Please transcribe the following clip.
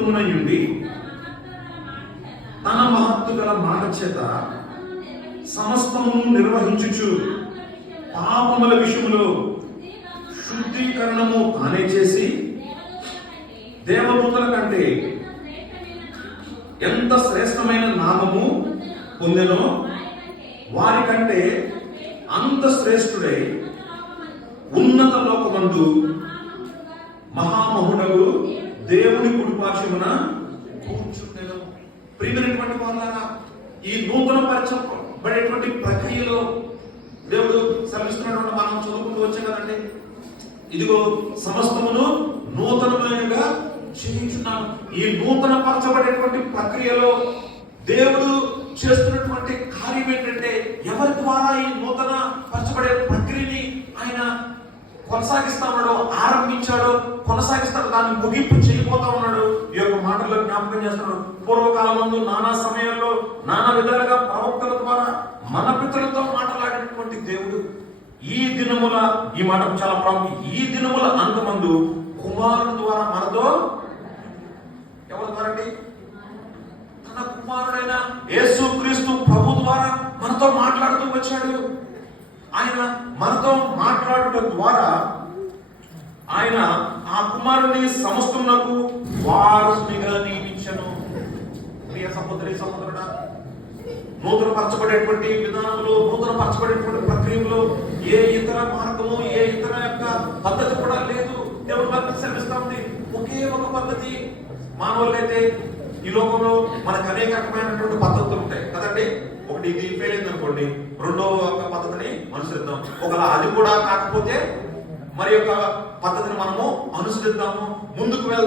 అత్యున్నతమునయుండి తన మహత్తు గల మాట చేత సమస్తమును నిర్వహించుచు పాపముల విషయములో శుద్ధీకరణము తానే చేసి దేవదూతల కంటే ఎంత శ్రేష్టమైన నామము పొందెనో వారి కంటే అంత శ్రేష్ఠుడై ఉన్నత లోకమందు మహామహుడగు దేవుని కుడిపార్శ్వమున కూర్చుండెను. ప్రియమైనటువంటి వాళ్ళారా, ఈ నూతన పరచబడేటువంటి ప్రక్రియలో దేవుడు శ్రమిస్తున్నటువంటి మనం చదువుకుంటూ వచ్చాం కదండి. ఇదిగో సమస్తమును నూతనముగా చేయించున్నాను. ఈ నూతన పరచబడేటువంటి ప్రక్రియలో దేవుడు చేస్తున్నటువంటి కార్యం ఏంటంటే, ఎవరి ద్వారా ఈ నూతన పరచబడే ప్రక్రియని ఆయన కొనసాగిస్తా ఉన్నాడో, ఆరంభించాడో, కొనసాగిస్తాడు, దాన్ని ముగింపు చేయబోతా ఉన్నాడు. ఈ యొక్క మాటల్లో జ్ఞాపకం చేస్తున్నాడు. పూర్వకాలమందు నానా సమయంలో నానా విధాలుగా ప్రవక్తల ద్వారా మన పితరులతో మాట్లాడినటువంటి దేవుడు ఈ దినముల, ఈ మాట చాలా ప్రాముఖ్యం, ఈ దినముల అంతమందు కుమారుడు ద్వారా మనతో, ఎవరి ద్వారా అండి? తన కుమారుడైన యేసుక్రీస్తు ప్రభు ద్వారా మనతో మాట్లాడుతూ వచ్చాడు. ఆయన మనతో మాట్లాడటం ద్వారా ఆయన ఆ కుమారుని సమస్తమునకు వారసునిగా నియమించను. ప్రియ సహోదరి సహోదరుడా, నూతన పరచబడేటువంటి విధానంలో, నూతన పరచబడేటువంటి ప్రక్రియలో ఏ ఇతర మార్గము, ఏ ఇతర యొక్క పద్ధతి కూడా లేదు. దేవుడు మనకు శ్రమిస్తా ఉంది. ఒకే ఒక పద్ధతి. మానవులైతే ఈ లోకంలో మనకు అనేక రకమైనటువంటి పద్ధతులు ఉంటాయి కదండి. ఒకటి ఇది ఫెయిల్ అయింది అనుకోండి, రెండో ఒక పద్ధతిని అనుసరిద్దాం. ఒకవేళ అది కూడా కాకపోతే మరి యొక్క పద్ధతిని మనము అనుసరిద్దాము, ముందుకు వెళ్దాం.